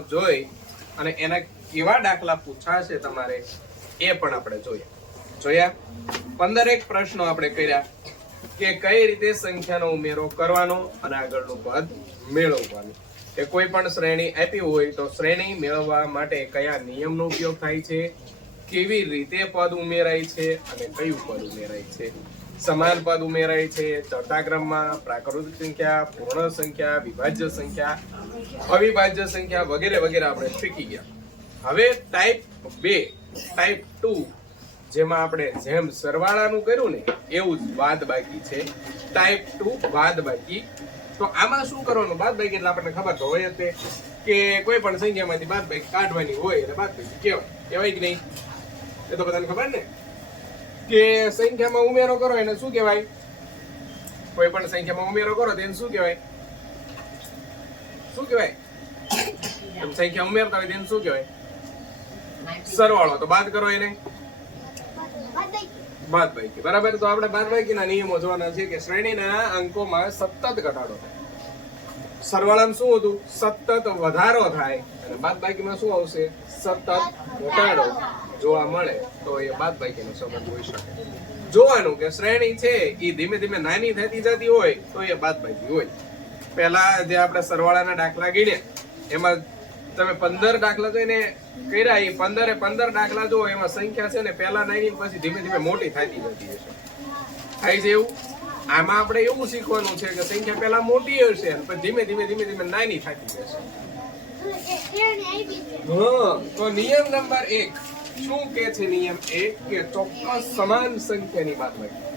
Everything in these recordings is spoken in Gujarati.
જોઈ અને એના કેવા દાખલા પૂછાશે તમારે એ પણ આપણે જોઈએ. જોયા? પંદરેક પ્રશ્નો આપણે કર્યા કે કઈ રીતે સંખ્યાનો ઉમેરો કરવાનો અને આગળનું પદ મેળવવાનું. કે કોઈ પણ શ્રેણી આપી હોય તો શ્રેણી મેળવવા માટે કયા નિયમનો ઉપયોગ થાય છે? કેવી રીતે પદ ઉમેરાય છે અને કયું પદ ઉમેરાય છે? સમાન પદ ઉમેરાય છે ચડતા ક્રમમાં પ્રાકૃતિક સંખ્યા, પૂર્ણ સંખ્યા, વિભાજ્ય સંખ્યા, અવિભાજ્ય સંખ્યા વગેરે વગેરે આપણે શીખી ગયા. હવે ટાઈપ બે ટાઈપ ટુ જેમાં આપણે જેમ સરવાળાનું કર્યું ને, એવું જ બાદ બાકી છે. ટાઈપ ટુ બાદ બાકી તો આમાં શું કરવાનું? બાદ ભાઈ એટલે આપણને ખબર તો હોય જ કે કોઈ પણ સંખ્યામાંથી બાદ ભાઈ કાઢવાની હોય એટલે બાદ ભાઈ કહેવાય. કહેવાય કે નહીં? એ તો બધાને ખબર ને? કે સંખ્યામાં ઉમેરો કરો એને શું કહેવાય? કોઈ પણ સંખ્યામાં ઉમેરો કરો તો એને શું કહેવાય? શું કહેવાય? સંખ્યા ઉમેરતા હોય તેને શું કહેવાય? સરવાળો. તો બાદ કરો એને. બાદ બાકી બરાબર? તો આપણે બાદ બાકીના નિયમો જોવાના છે કે શ્રેણીના અંકોમાં સતત ઘટાડો થાય. સરવાળામાં શું હતું? સતત વધારો થાય. અને બાદબાકીમાં શું આવશે? સતત ઘટાડો જોવા મળે. તો એ બાદબાકીનો સંબંધ હોઈ શકે. જોવાનું કે શ્રેણી છે એ ધીમે ધીમે નાની થતી જતી હોય, તો એ બાદબાકી હોય. પહેલા જે આપણે સરવાળાના દાખલા ગણ્યા, એમાં તમે પંદર દાખલા જોઈને કર્યા એ પંદરે પંદર દાખલા જો એમાં સંખ્યા છે ને, પહેલા નાની પછી ધીમે ધીમે મોટી થતી જતી હશે. થાય છે એવું? આમાં આપણે એવું શીખવાનું છે કે સંખ્યા પહેલા મોટી હશે પણ ધીમે ધીમે ધીમે ધીમે નાની થતી જશે. તો નિયમ નંબર એક. શું કે છે નિયમ એક? કે ચોક્કસ સમાન સંખ્યાની વાત લખી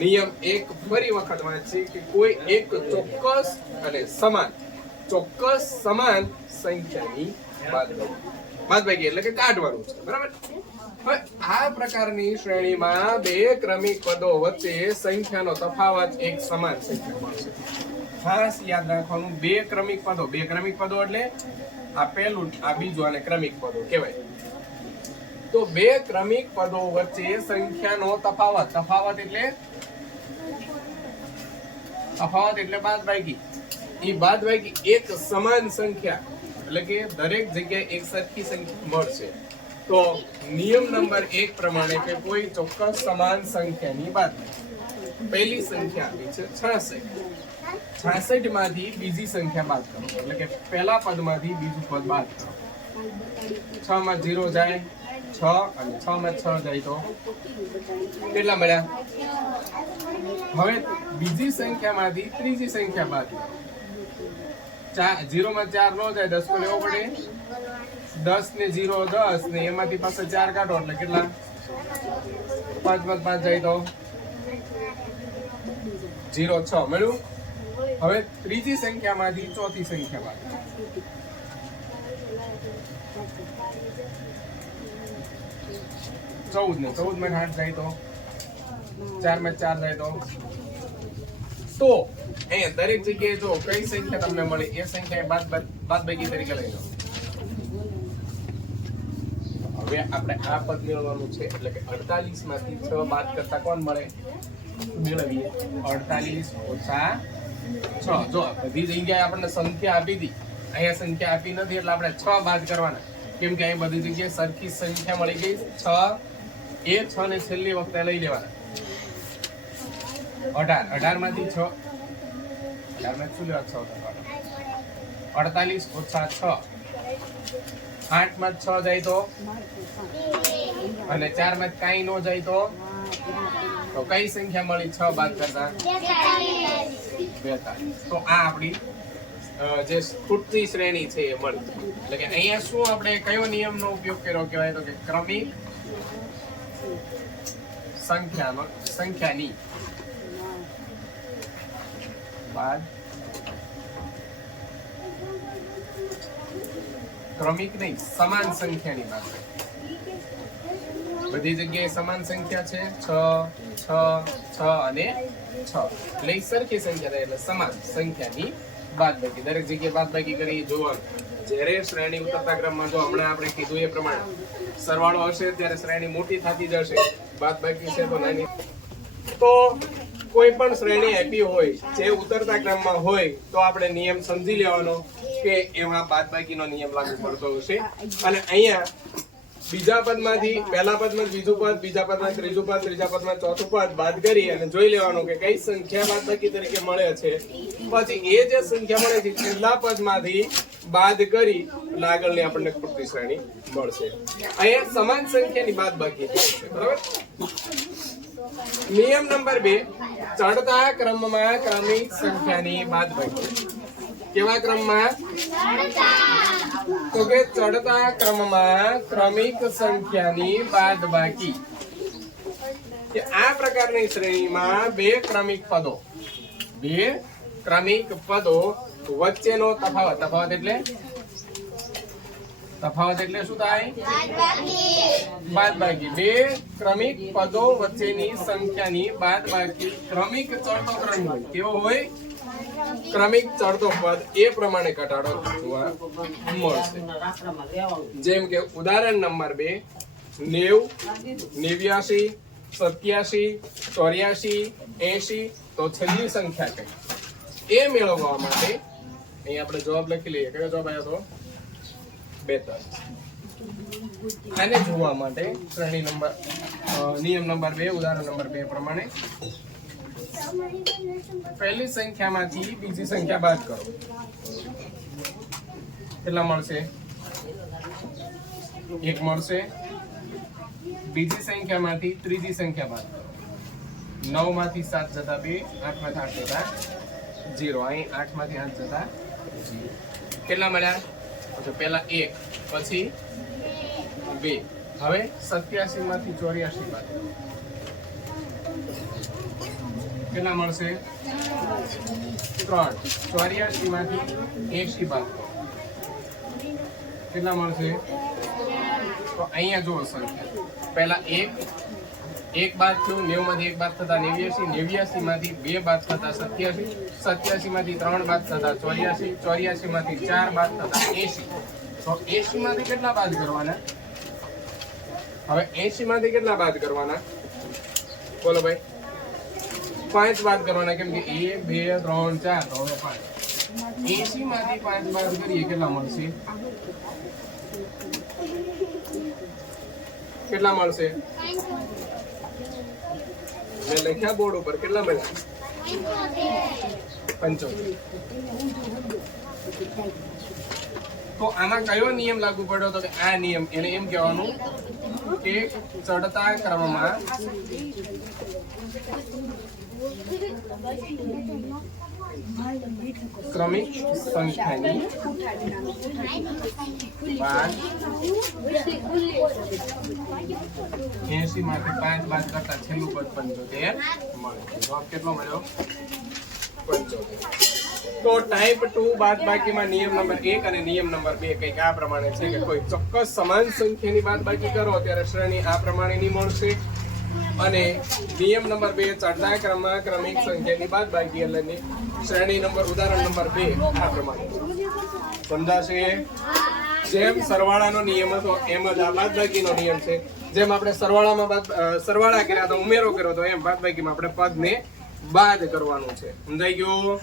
નિયમ એક ફરી વખત વાંચીએ કે કોઈ એક ચોક્કસ અને સમાન. ચોક્કસ સમાન સંખ્યાની બાદબાકી. એટલે કે કાઢવાનું છે, બરાબર? આ પ્રકારની શ્રેણીમાં બે ક્રમિક પદો વચ્ચે સંખ્યાનો તફાવત એક સમાન સંખ્યા ખાસ યાદ રાખવાનું, બે ક્રમિક પદો. બે ક્રમિક પદો એટલે આ પહેલું, આ બીજું અને ક્રમિક પદો કહેવાય. તો બે ક્રમિક પદો વચ્ચે સંખ્યાનો તફાવત. તફાવત એટલે તફાવત એટલે બાદબાકી. એ બાદ કે એક સમાન સંખ્યા, એટલે કે દરેક જગ્યાએ એક સરખી સંખ્યા મળશે. તો નિયમ નંબર એક પ્રમાણે કે કોઈ ચોક્કસ સમાન સંખ્યાની બાદ પહેલી સંખ્યા આપી છે છાસઠ. છાસઠમાંથી બીજી સંખ્યા બાદ કરો, એટલે કે પહેલા પદમાંથી બીજું પદ બાદ કરો. છ માં જીરો જાય, છ અને છ માં છ જાય તો કેટલા મળ્યા? હવે બીજી સંખ્યામાંથી ત્રીજી સંખ્યા બાદ કરો. જીરો માં ચાર નો જાય, દસ તો લેવો પડે. દસ ને જીરો, દસ ને એમાંથી પાછા ચાર કાઢો, એટલે કેટલા? પાંચ પાંચ પાંચ જાય તો? જીરો છ, મળ્યું? હવે ત્રીજી સંખ્યામાંથી ચોથી સંખ્યા બાદ ચૌદ ને, ચૌદમાં આઠ જાય તો? ચારમાં ચાર જાય તો? તો અહીંયા દરેક જગ્યાએ જો કઈ સંખ્યા તમને મળી, એ સંખ્યા બાદ બાદ બાકી તરીકે લઈ લો. હવે આપણે આ પદ મેળવવાનું છે, એટલે કે અડતાલીસમાંથી છ બાદ કરતા કોણ મળે? મેળવીએ. અડતાલીસ ઓછા છ. જો બધી જગ્યાએ આપણને સંખ્યા આપી હતી અહીંયા સંખ્યા આપી નથી, એટલે આપણે છ બાદ કરવાના. કેમ કે અહીં બધી જગ્યાએ સરખી સંખ્યા મળી ગઈ. છ, એ છ ને છેલ્લી વખતે લઈ લેવાના. અઢાર અઢારમાંથી છ. અઢારમાંથી શું લેવા છ અડતાલીસ ઓછા છ. આઠમાં છ જાય તો? અને ચારમાં કાંઈ ન જાય તો? તો કઈ સંખ્યા મળી છ બાદ કરતા? બેતાલીસ. તો આ આપણી જે ખૂટતી શ્રેણી છે એ મળી. એટલે કે અહીંયા શું આપણે કયો નિયમનો ઉપયોગ કર્યો કહેવાય તો કે ક્રમિક સંખ્યાનો, સંખ્યાની. બાદ. ક્રમિક નહીં, સમાન સંખ્યાની બાદ બધી જગ્યાએ સમાન સંખ્યા છે? છ છ છ અને છ. એટલે સરખી સંખ્યા થાય એટલે સમાન સંખ્યાની બાદબાકી. દરેક જગ્યાએ બાદબાકી કરી જોવાનું. જ્યારે શ્રેણી ઉતરતા ક્રમમાં જો હમણાં આપણે કીધું એ પ્રમાણે, સરવાળો હશે ત્યારે શ્રેણી મોટી થતી જશે. બાદબાકી છે તો નાની. તો કોઈ પણ શ્રેણી આપી હોય, જે ઉતરતા ક્રમમાં હોય, તો આપણે નિયમ સમજી લેવાનો કે એમાં બાદબાકીનો નિયમ લાગુ પડતો હશે. અને અહીંયા બીજા પદમાંથી, પહેલા પદમાં બીજું પદ, બીજા પદમાં ત્રીજું પદ, ત્રીજા પદમાં ચોથું પદ બાદ કરી અને જોઈ લેવાનું કે કઈ સંખ્યા બાદબાકી તરીકે મળે છે. પછી એ જે સંખ્યા મળે છે, છેલ્લા પદમાંથી બાદ કરી એટલે આપણને પૂરતી શ્રેણી મળશે. અહીંયા સમાન સંખ્યાની બાદબાકી છે, બરાબર? નિયમ નંબર બે ચડતા ક્રમમાં ક્રમિક સંખ્યાની બાદબાકી કેવા ક્રમમાં? તો કે ચડતા ક્રમમાં ક્રમિક સંખ્યાની બાદબાકી કે આ પ્રકારની શ્રેણીમાં બે ક્રમિક પદો. બે ક્રમિક પદો વચ્ચેનો તફાવત. તફાવત એટલે તફાવત એટલે શું થાય? બાદબાકી. બે ક્રમિક પદો વચ્ચેની સંખ્યાની બાદબાકી. ક્રમિક ચડતો ક્રમ હોય. કેવો હોય? ક્રમિક ચડતો પદ એ પ્રમાણે ઘટાડો જોવા મળશે. જેમ કે ઉદાહરણ નંબર બે નેવ નેવ્યાસી સત્યાસી ચોર્યાસી એસી તો છેલ્લી સંખ્યા કઈ? એ મેળવવા માટે અહીં આપણે જવાબ લખી લઈએ. કયો જવાબ આવ્યો તો બેતાલીસ આને જોવા માટે શ્રેણી નંબર નિયમ નંબર બે, ઉદાહરણ નંબર બે પ્રમાણે પહેલી સંખ્યામાંથી બીજી સંખ્યા બાદ કરો. કેટલા મળશે? એક મળશે. બીજી સંખ્યામાંથી ત્રીજી સંખ્યા બાદ કરો. નવમાંથી સાત જતા બે આઠમાંથી આઠ જતા જીરો. અહીં આઠમાંથી આઠ જતા જીરો. કેટલા મળ્યા? તો એક, પછી બે. હવે સત્યાસી માંથી ચોર્યાસી માંથી કેટલા મળશે? ત્રણ. ચોર્યાસી માંથી એસી બાદ કેટલા મળશે? તો અહીંયા જુઓ સંખ્યા. પહેલા એક એક બાદ થયું, નેવમાંથી એક બાદ થતા નેવ્યાસી, નેવ્યાસીમાંથી બે બાદ થતા સત્યાસી, સત્યાસીમાંથી ત્રણ બાદ થતા ચોર્યાસી, ચોર્યાસીમાંથી ચાર બાદ થતા એસી તો એસીમાંથી કેટલા બાદ કરવાના? હવે એસીમાંથી કેટલા બાદ કરવાના? બોલો ભાઈ. પાંચ બાદ કરવાના કેમ કે એક, બે, ત્રણ, ચાર. તો હવે પાંચ. એસીમાંથી પાંચ બાદ કરીએ કેટલા મળશે? કેટલા મળશે? મેં લખ્યા બોર્ડ ઉપર કેટલા મળ્યા પંચોતેર. તો આમાં કયો નિયમ લાગુ પડ્યો તો કે આ નિયમ, એને એમ કહેવાનું કે ચડતા ક્રમમાં ક્રમિક સંખ્યાની પાંચ. એસી માંથી પાંચ બાદ કરતા છેલ્લું પદ પંચોતેર મળે જવાબ કેટલો મળ્યો? પંચોતેર. તો ટાઈપ ટુ બાદબાકીમાં નિયમ નંબર એક અને નિયમ નંબર બે કંઈક આ પ્રમાણે છે કે કોઈ ચોક્કસ સમાન સંખ્યાની બાદબાકી કરો, ત્યારે શ્રેણી આ પ્રમાણેની મળશે. અને નિયમ નંબર બે ચડતા ક્રમમાં ક્રમિક સંખ્યાની બાદ બાકી એટલે શ્રેણી નંબર, ઉદાહરણ નંબર બે, આ પ્રમાણે. સમજાશે? જેમ સરવાળાનો નિયમ હતો, એમ જ આ બાદબાકીનો નિયમ છે. જેમ આપણે સરવાળામાં બાદ સરવાળા કર્યા તો ઉમેરો કર્યો તો એમ, બાદબાકીમાં આપણે પદને બાદ કરવાનું છે. સમજાઈ ગયું?